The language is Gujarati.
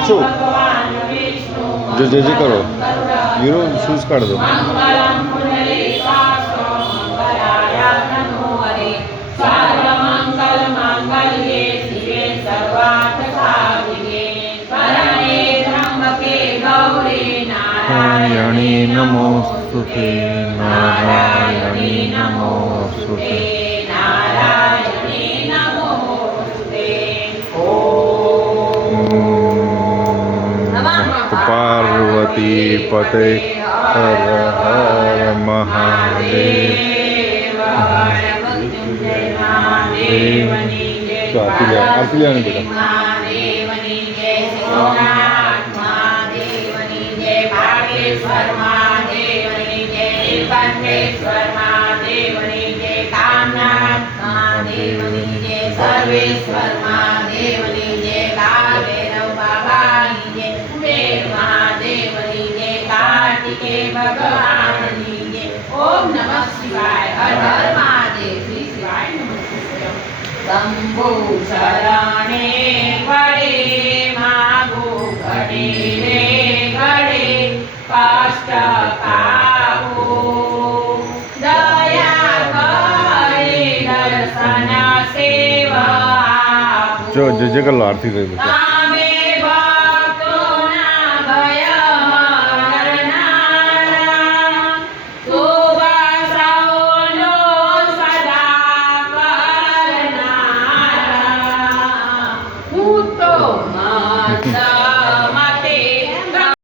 બચ્ચો જે કરો હીરો શૂઝ કાઢ દો. નારાયણી નમોસ્તુતે નારાયણી નમોસ્તુતે પાર્વતી પતે હર હર મહાદેવ. આરતી લેવાની બેટા. સર્વેશ્વર મહાદેવની જય. કાળભૈરવ બાબાની જય. કુબેર મહાદેવની જય. કાર્તિકે ભગવાનની જય. ઓમ નમઃ શિવાય. હર હર મહાદેવ. શ્રી શિવાય નમઃ. શંભુ શરણે પડે માગો ઘડે રે ઘડે કષ્ટ કાવો દયા કરે દર્શન સેવા. જો જે કર લો આરતી થઈ.